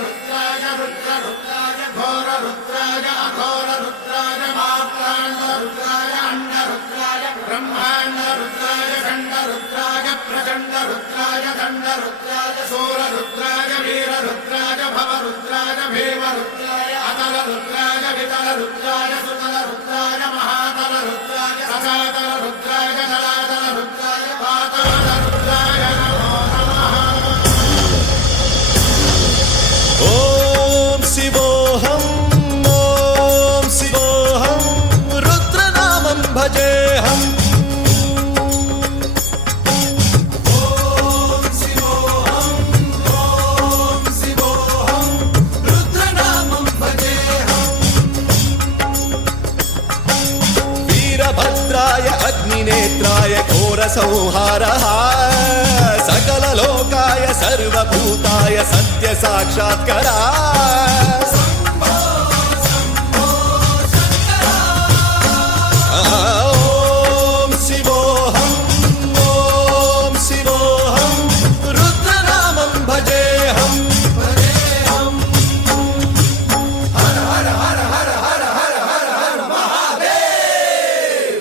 रुद्राय रुद्ररुद्राय घोररुद्राय अघोररुद्राय मार्ताण्डरुद्राय अण्डरुद्राय ब्रह्माण्डरुद्राय खण्डरुद्राय प्रचण्डरुद्राय दण्डरुद्राय शूररुद्राय वीररुद्राय भवरुद्राय भीमरुद्राय अतलरुद्राय वितलरुद्राय सुतलरुद्राय महातलरुद्राय रसातलरुद्राय जलातलरुद्राय पातालरुद्राय नमो नमः। ओम शिवोऽहं रुद्रनामं भजेऽहम्। वीरभद्राय अग्निनेत्राय घोरसंहारः सकललोकाय सर्वभूताय सत्यसाक्षात्करा। ॐ शिवोऽहं रुद्रनामं भजेऽहम्। हर हर हर हर हर हर हर हर महादेव।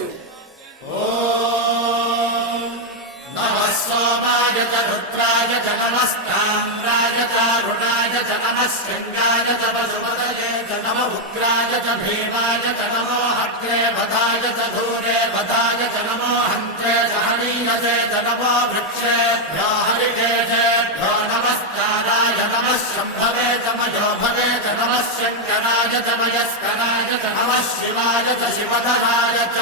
नमः सोमाय च रुद्राय च नमस्ताम्राय च रुणाय च नमः शृङ्गाय च पशुपतये च नमः उग्राय च भीमाय च नमो हग्रे वधाय च धूरे वधाय च नमो हन्त्रे च हनीयसे च नमो वृक्षेभ्यो हरिकेशेभ्यो नमस्काराय नमः शम्भवे च मयोभवे च नमः शङ्कराय च मयस्कराय च नमः शिवाय च शिवधराय च।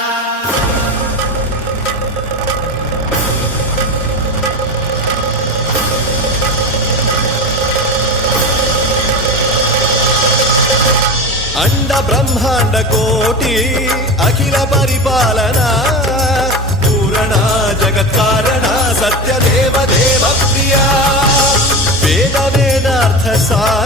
अंड ब्रह्मांड कोटि अखिल परिपालना पूरणा जगत्कारणा सत्य देव देव प्रिया वेद वेदार्थ सार